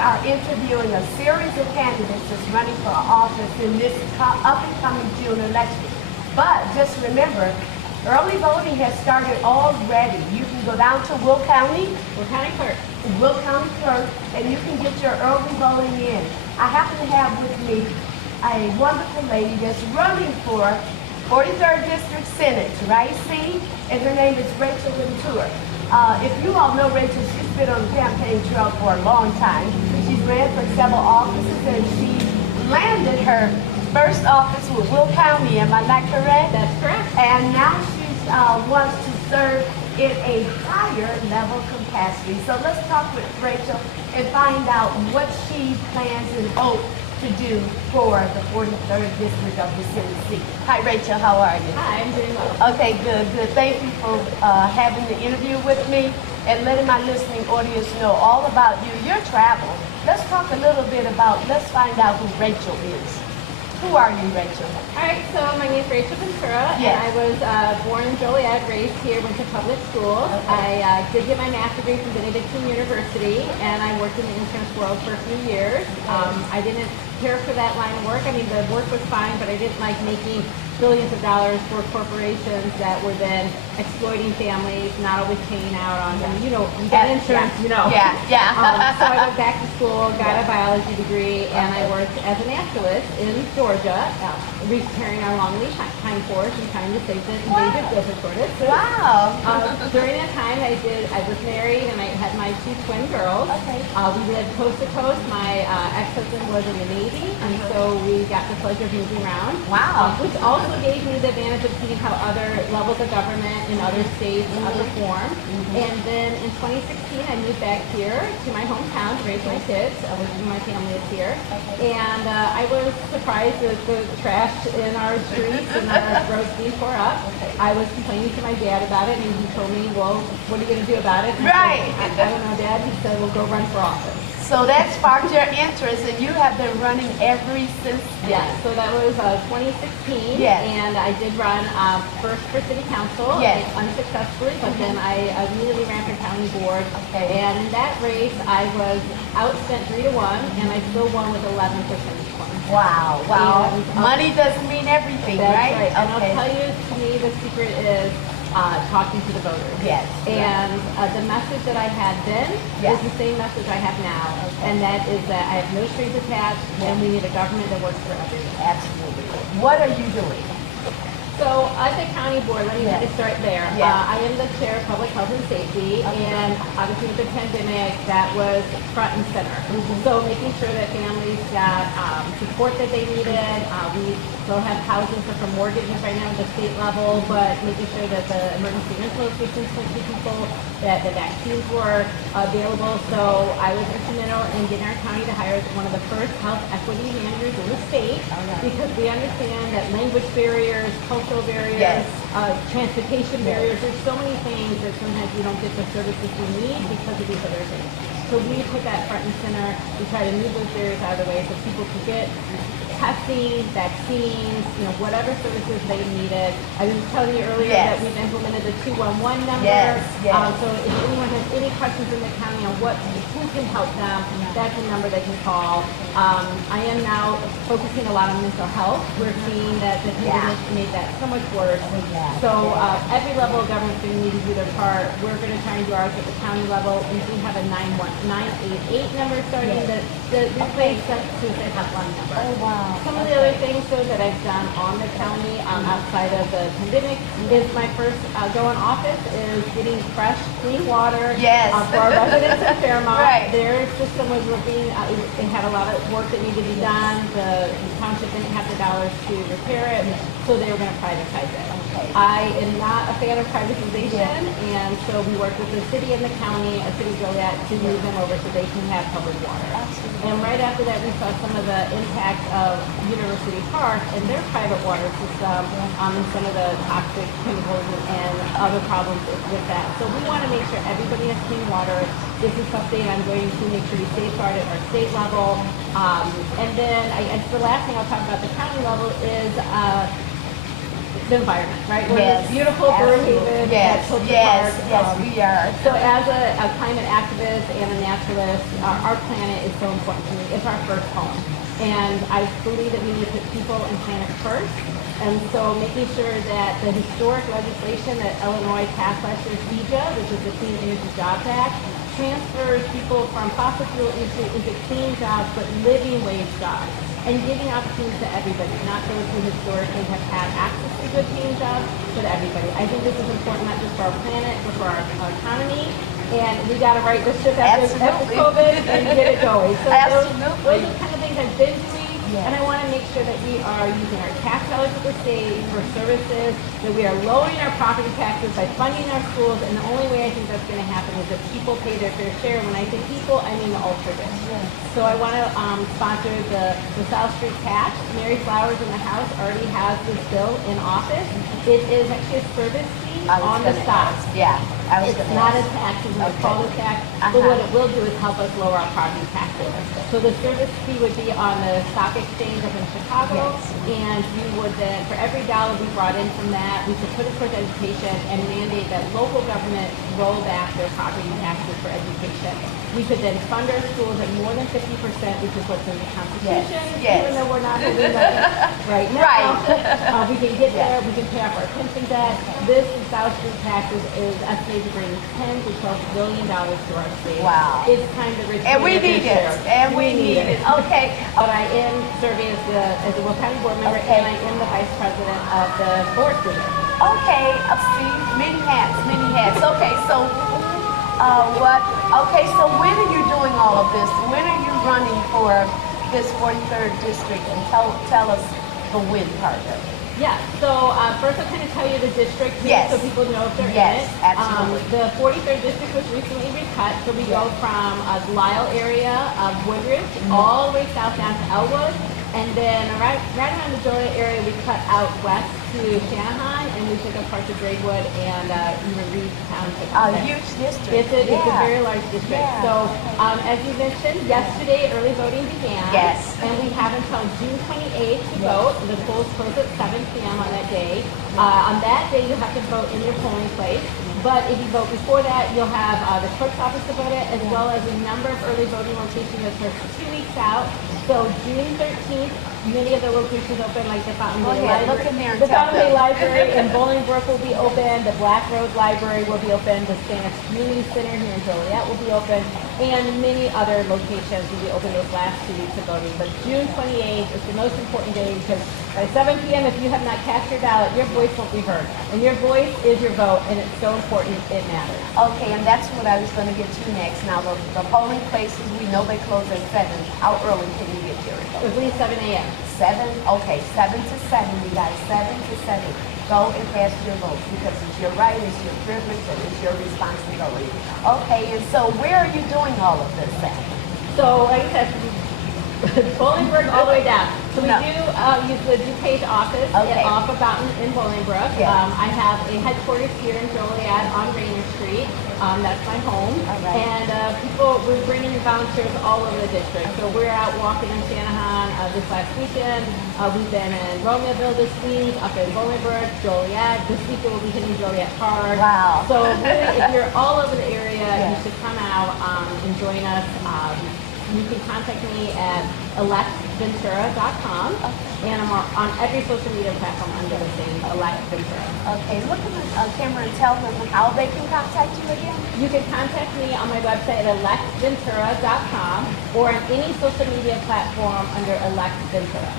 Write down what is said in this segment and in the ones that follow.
are interviewing a series of candidates that's running for office in this up-and-coming June election. But just remember, early voting has started already. You can go down to Will County Clerk, and you can get your early voting in. I happen to have with me a wonderful lady that's running for 43rd District Senate, right, see? And her name is Rachel Ventura. If you all know Rachel, she's been on the campaign trail for a long time. She's ran for several offices, and she landed her first office with Will County. Am I not correct? That's correct. And now she wants to serve in a higher level capacity. So let's talk with Rachel and find out what she plans and hopes to do for the 43rd District of the Senate. Hi, Rachel. How are you? Hi, I'm doing well. Okay, good. Thank you for having the interview with me and letting my listening audience know all about you, your travel. Let's talk a little bit about, let's find out who Rachel is. Who are you, Rachel? All right, so my name is Rachel Ventura, Yes. and I was born in Joliet, raised here, went to public school. Okay. I did get my master's degree from Benedictine University, and I worked in the insurance world for a few years. I didn't care for that line of work. I mean, the work was fine, but I didn't like making billions of dollars for corporations that were then exploiting families, not always paying out on them. You know, you got insurance, you know. Yeah, yeah. So I went back to school, got a biology degree, and I worked as a naturalist in Georgia, repairing our long lead time forest and trying to save the endangered desert tortoise. Wow. During that time, I was married and I had my two twin girls. Okay. We lived coast to coast. My ex-husband was in the Navy, and so we got the pleasure of moving around. Wow. Which also gave me the advantage of seeing how other levels of government in other states perform. And then in 2016, I moved back here to my hometown to raise my kids. My family is here. And I was surprised that the trash in our streets and our roads being tore up. I was complaining to my dad about it, and he told me, well, what are you going to do about it? And Right. I said, I don't know, Dad. He said, well, go run for office. So that sparked your interest, and you have been running ever since then. Yes, so that was 2016, Yes. and I did run first for city council, Yes. unsuccessfully, but then I immediately ran for county board. Okay. And in that race, I was outspent 3-1, and I still won with 11 percentage points. Wow, wow. And, money doesn't mean everything, That's right? right. And I'll tell you, to me, the secret is talking to the voters. Yes. And the message that I had then Yeah. is the same message I have now, and that is that I have no strings attached, and we need a government that works for everyone. Absolutely. What are you doing? So at the county board, let me start there. Yeah. I am the chair of public health and safety, and obviously with the pandemic, that was front and center. So making sure that families got support that they needed. We still have housing for mortgages right now at the state level, but making sure that the emergency rental assistance went to people, that the vaccines were available. So I was instrumental in getting our county to hire one of the first health equity managers in the state, because we understand that language barriers, cultural barriers, transportation barriers, there's so many things that sometimes we don't get the services we need because of these other things. So we put that front and center. We try to move those barriers out of the way so people can get testing, vaccines, whatever services they needed. I was telling you earlier that we've implemented the 211 number. Yes, yes. So if anyone has any questions in the county on who can help them, that's a number they can call. I am now focusing a lot on mental health. We're seeing that the pandemic made that so much worse. So every level of government is going to need to do their part. We're going to try and do ours at the county level. We do have a 988 number starting to replace that suicide hotline number. Oh, wow. Some of the other things, though, that I've done on the county outside of the pandemic is my first go in office is getting fresh, clean water for our residents in Fairmont. Right. Their system was working. It had a lot of work that needed to be done. The township didn't have the dollars to repair it, so they were going to privatize it. I am not a fan of privatization, and so we worked with the city and the county, City of Joliet, to move them over so they can have public water. And right after that, we saw some of the impact of University Park and their private water system, and some of the toxic chemicals and other problems with that. So we want to make sure everybody has clean water. This is something I'm going to make sure we safeguard at our state level. And then the last thing I'll talk about at the county level is the environment, right? We're Yes, this beautiful bird haven yes, at Pilcher yes, Park. yes, we are. So as a climate activist and a naturalist, our planet is so important to me. It's our first home. And I believe that we need to put people and planet first. And so making sure that the historic legislation that Illinois passed last year, CEJA, which is the Clean Energy Jobs Act, transfers people from fossil fuel into clean jobs, but living wage jobs, and giving opportunities to everybody, not those who historically have had access to good paying jobs, but everybody. I think this is important not just for our planet, but for our economy. And we got to right this ship after COVID and get it going. So those are the kind of things I've been doing. Yes. And I want to make sure that we are using our tax dollars of the state for services, that we are lowering our property taxes by funding our schools, and the only way I think that's going to happen is that people pay their fair share. When I say people, I mean the ultra-rich. Yes. So I want to sponsor the South Street Patch. Mary Flowers in the House already has this bill in office. It is actually a service fee on the stock. Yeah. It's not a tax, it's not called a tax, but what it will do is help us lower our property taxes. So the service fee would be on the stock exchange up in Chicago, and you would then, for every dollar we brought in from that, we could put it towards education and mandate that local government roll back their property taxes for education. We could then fund our schools at more than 50%, which is what's in the Constitution, even though we're not holding that right now. We can get there, we can pay off our pension debt. This South Street taxes is estimated to bring $10 to $12 billion to our state. Wow. It's time to return. And we need it. And we need it. Okay. But I am serving as a Will County board member, and I am the vice president of the board group. Okay. See, many hats, many hats. Okay, so so when are you doing all of this? When are you running for this 43rd district? And tell us the win part of it. Yeah, so first I'll kind of tell you the district so people know if they're in it. Absolutely. The 43rd district was recently recut, so we go from the Lisle area of Woodridge all the way south down to Elwood, and then right around the Georgia area we cut out west to Shanahan, and we took up parts of Braidwood and even Reed Township. A huge district. It's a very large district. So as you mentioned, yesterday early voting began. Yes. And we have until June 28th to vote. The polls close at 7 p.m. on that day. On that day, you have to vote in your polling place. But if you vote before that, you'll have the clerk's office to vote it, as well as a number of early voting locations that start 2 weeks out. So June 13th, many of the locations open, like the Fountain Bay Library. The Fountain Bay Library in Bolingbrook will be open. The Black Road Library will be open. The Spanish Community Center here in Joliet will be open, and many other locations will be open those last 2 weeks of voting. But June 28th is the most important day because by 7 p.m., if you have not cast your ballot, your voice won't be heard, and your voice is your vote, and it's so important. It matters. Okay, and that's what I was going to get to next. Now, the polling places, we know they close at 7. How early can you get there? At least 7 a.m. 7? Okay, 7 to 7, you guys, 7 to 7. Go and cast your vote because it's your right, it's your privilege, and it's your responsibility. Okay, and so where are you doing all of this at? So, like I said, Bolingbrook all the way down. So we do use the DuPage office off of Fountain in Bolingbrook. I have a headquarters here in Joliet on Rainer Street. That's my home. And we're bringing volunteers all over the district. So we're out walking in Shanahan this last weekend. We've been in Romeoville this week, up in Bolingbrook, Joliet. This week we'll be hitting Joliet Park. Wow. So really, if you're all over the area, you should come out and join us. You can contact me at electventura.com, and I'm on every social media platform under the same Elect Ventura. Okay, look at the camera and tell them how they can contact you again. You can contact me on my website at electventura.com or on any social media platform under Elect Ventura.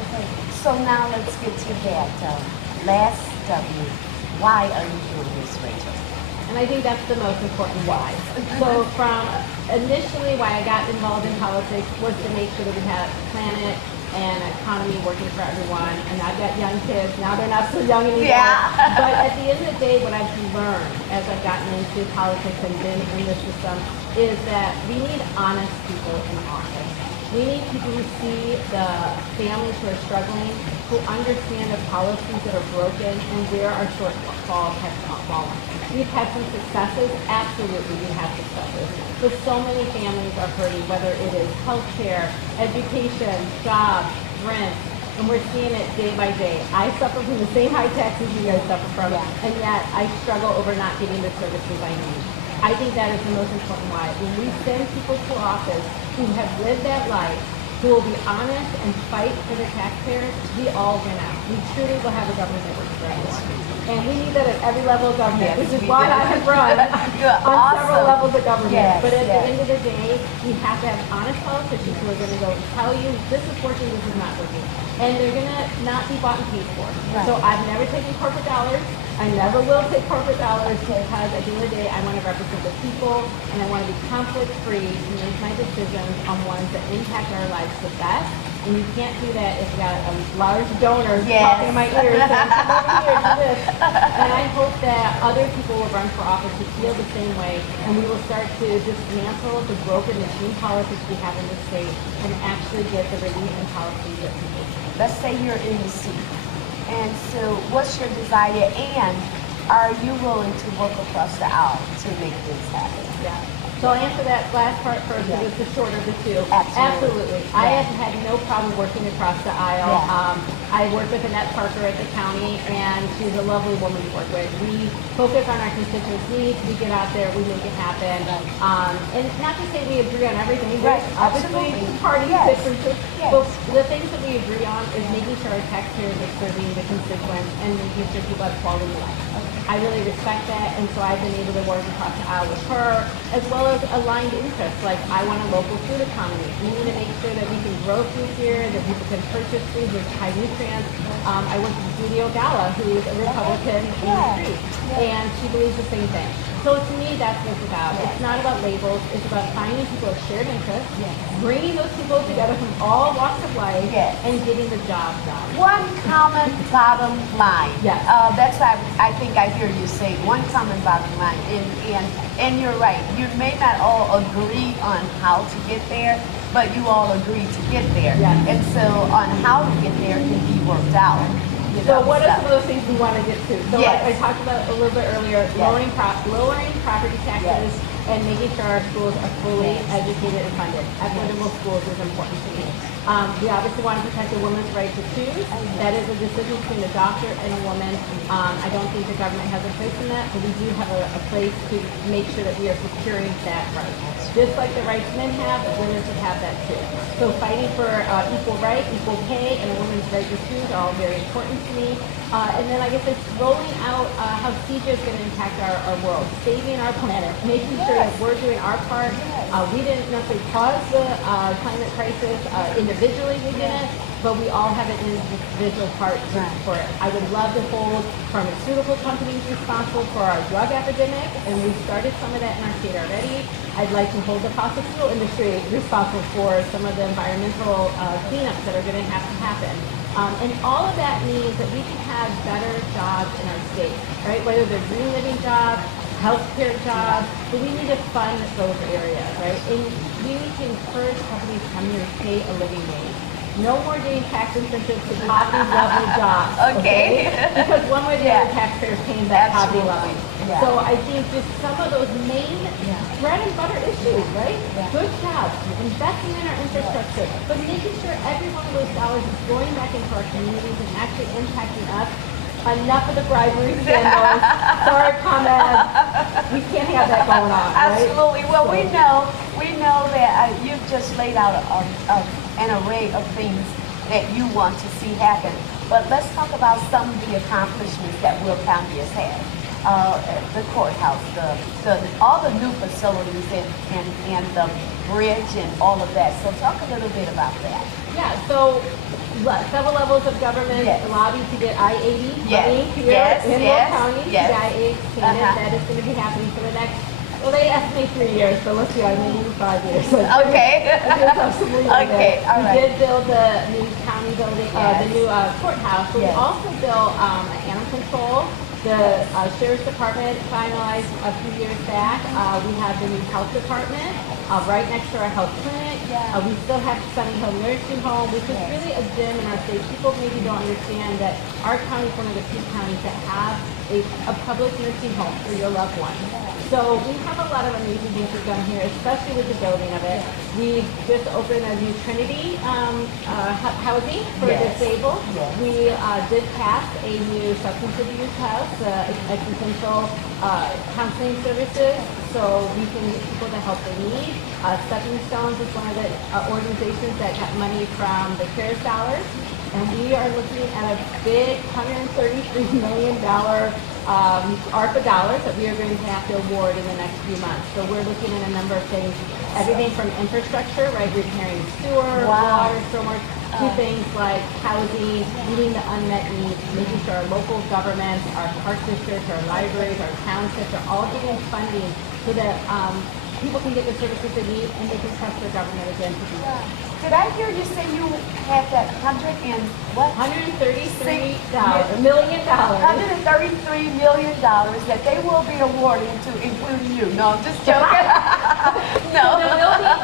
Okay, so now let's get to that last W. Why are you doing this, Rachel? And I think that's the most important why. So from initially why I got involved in politics was to make sure that we had a planet and economy working for everyone. And I've got young kids. Now they're not so young anymore. But at the end of the day, what I've learned as I've gotten into politics and been in the system is that we need honest people in office. We need people who see the families who are struggling, who understand the policies that are broken and where our shortfalls have fallen. We've had some successes, absolutely we have successes, but so many families are hurting, whether it is healthcare, education, jobs, rent, and we're seeing it day by day. I suffer from the same high taxes you guys suffer from, and yet I struggle over not getting the services I need. I think that is the most important why. When we send people to office who have lived that life, who will be honest and fight for the taxpayers, we all win out. We truly will have a government that works for everyone. And we need that at every level of government, which is why I have run on several levels of government. But at the end of the day, we have to have honest politicians who are going to go and tell you, this is working, this is not working. And they're going to not be bought and paid for. So I've never taken corporate dollars. I never will take corporate dollars because at the end of the day, I want to represent the people and I want to be conflict-free to make my decisions on ones that impact our lives the best. And you can't do that if you got a large donor talking in my ear saying, come over here, do this. And I hope that other people will run for office who feel the same way, and we will start to dismantle the broken machine politics we have in this state and actually get the relief and policy that people need. Let's say you're in the seat. And so what's your desire, and are you willing to work across the aisle to make this happen? Yeah. So I'll answer that last part first because it's the shorter of the two. Absolutely. I have had no problem working across the aisle. I work with Annette Parker at the county, and she's a lovely woman to work with. We focus on our constituents' needs. We get out there. We make it happen. And not to say we agree on everything. Obviously, parties, differences. But the things that we agree on is making sure our taxpayers are serving the constituents and making sure people have quality life. I really respect that, and so I've been able to work across the aisle with her, as well as aligned interests. Like, I want a local food economy. We need to make sure that we can grow food here, that people can purchase food with high nutrients. I work with Judy Ogalla, who is a Republican in the street, and she believes the same thing. So to me, that's what it's about. It's not about labels. It's about finding people of shared interests, bringing those people together from all walks of life, and getting the job done. One common bottom line. That's why I think I hear you say one common bottom line. And you're right. You may not all agree on how to get there, but you all agree to get there. And so on how to get there can be worked out. So what are some of those things we want to get to? So I talked about a little bit earlier, lowering property taxes and making sure our schools are fully educated and funded. Equitable schools is important to me. We obviously want to protect a woman's right to choose. That is a decision between a doctor and a woman. I don't think the government has a place in that, but we do have a place to make sure that we are securing that right. Just like the rights men have, women should have that too. So fighting for equal right, equal pay, and a woman's right to choose are all very important to me. And then I guess it's rolling out how CJ is going to impact our world, saving our planet, making sure that we're doing our part. We didn't necessarily cause the climate crisis individually, we didn't, but we all have an individual part for it. I would love to hold pharmaceutical companies responsible for our drug epidemic, and we've started some of that in our state already. I'd like to hold the fossil fuel industry responsible for some of the environmental cleanups that are going to have to happen. And all of that means that we can have better jobs in our state, right? Whether they're green living jobs, healthcare jobs, but we need to fund those areas, right? And we need to encourage companies to come here and pay a living wage. No more giving tax incentives to poverty level jobs. Because one way or the other, taxpayers paying that poverty level. So I think just some of those main bread and butter issues, right? Good jobs, investing in our infrastructure, but making sure every one of those dollars is going back into our communities and actually impacting us. Enough of the bribery scandals. Sorry, ComEd. We can't have that going on. Absolutely. Well, we know that you've just laid out an array of things that you want to see happen. But let's talk about some of the accomplishments that Will County has had. The courthouse, all the new facilities and the bridge and all of that. So talk a little bit about that. So several levels of government lobby to get I-80 money here in Will County. The I-80 extended. That is going to be happening for the next, well, they estimate 3 years, so let's see, maybe 5 years. So all right. We did build the new county building, the new courthouse, but we also built animal control. The Sheriff's Department finalized a few years back. We have the new health department right next to our health clinic. We still have Sunny Hill Nursing Home, which is really a gem in our state. People maybe don't understand that our county is one of the few counties that have a public nursing home for your loved one. So we have a lot of amazing things we've done here, especially with the building of it. We just opened a new Trinity housing for Yes. disabled. Yes. We did pass a new substance abuse house, existential counseling services, so we can get people the help they need. Stepping Stones is one of the organizations that got money from the CARES dollars, and we are looking at a big $133 million ARPA dollars that we are going to have to award in the next few months. So we're looking at a number of things, everything from infrastructure, right, repairing sewer, Wow. water, stormwater, to things like housing, meeting the unmet needs, making sure our local governments, our park districts, our libraries, our townships are all getting funding so that people can get the services they need and they can trust their government again to do that. Did I hear you say you had that $133 million. $133 million that they will be awarding to including you? No, I'm just joking. No.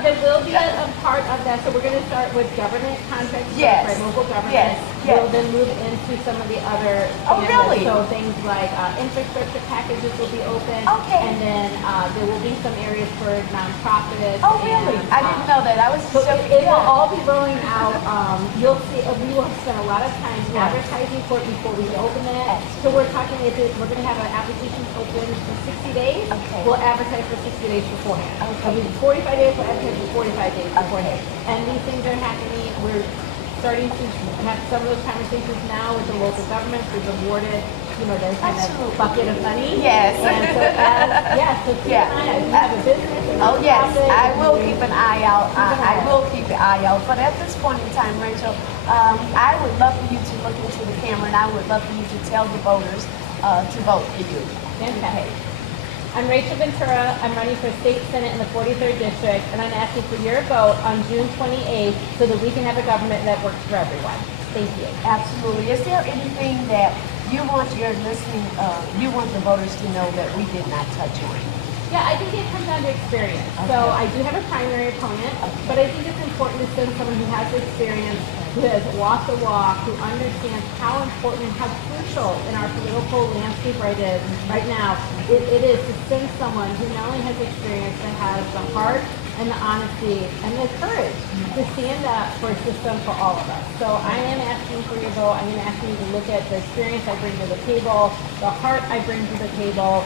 There will be a part of that. So we're going to start with government contracts, Yes. right, local government. Yes. Yes. We'll then move into some of the other Oh, areas. really? So things like infrastructure packages will be open. Okay. And then there will be some areas for nonprofits. Oh, really? And, I didn't know that. I was So joking. it will all be rolling out. You'll see. We will spend a lot of time advertising for it before we open it. So we're talking. We're going to have an application open for 60 days. Okay. We'll advertise for 60 days beforehand. Okay. It'll be 45 days. We'll advertise for 45 days beforehand. And these things are happening. We're starting to have some of those conversations now with the local governments. We've awarded, their kind of Absolutely. bucket of money. Yes. And so so keep an eye out. If you have a business. Oh, yes, nonprofit, I will you- keep an eye out. I will keep an eye out. But at this point in time, Rachel, I would love for you to look into the camera, and I would love for you to tell the voters to vote for you. Fantastic. I'm Rachel Ventura. I'm running for state senate in the 43rd district, and I'm asking for your vote on June 28th so that we can have a government that works for everyone. Thank you. Absolutely. Is there anything that you want your listening, you want the voters to know that we did not touch on? Yeah, I think it comes down to experience. So I do have a primary opponent, but I think it's important to send someone who has experience, who has walked the walk, who understands how important, how crucial in our political landscape right now it is to send someone who not only has experience, but has the heart and the honesty and the courage to stand up for a system for all of us. So I am asking for your vote. I'm asking you to look at the experience I bring to the table, the heart I bring to the table,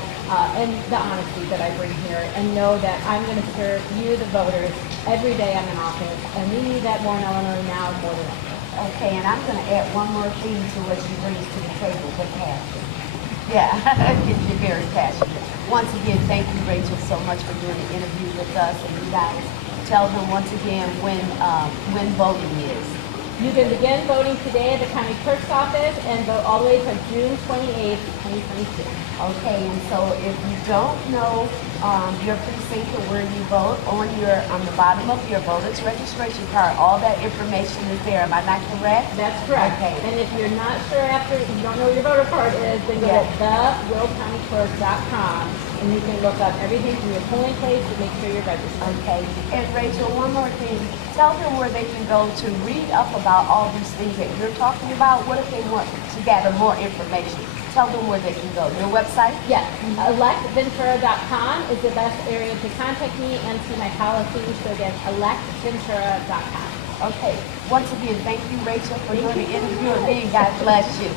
and the honesty that I bring here, and know that I'm going to serve you, the voters, every day I'm in office, and we need that more in Illinois now more than ever. Okay, and I'm going to add one more thing to what she brings to the table, the passion. Yeah, you're very passionate. Once again, thank you, Rachel, so much for doing the interview with us. And you guys, tell them once again when voting is. You can begin voting today at the county clerk's office and vote all the way to June 28th, 2022. Okay, and so if you don't know your precinct or where you vote, on the bottom of your voter's registration card, all that information is there. Am I not correct? That's correct. Okay. And if you're not sure if you don't know where your voter card is, then go to thewillcountyclerk.com and you can look up everything from your polling place to make sure you're registered. Okay. And Rachel, one more thing. Tell them where they can go to read up about all these things that you're talking about. What if they want to gather more information? Tell them where they can go. Your website? Yes. Electventura.com is the best area to contact me and see my policies. So again, electventura.com. Okay. Once again, thank you, Rachel, for doing the interview with me. God bless you.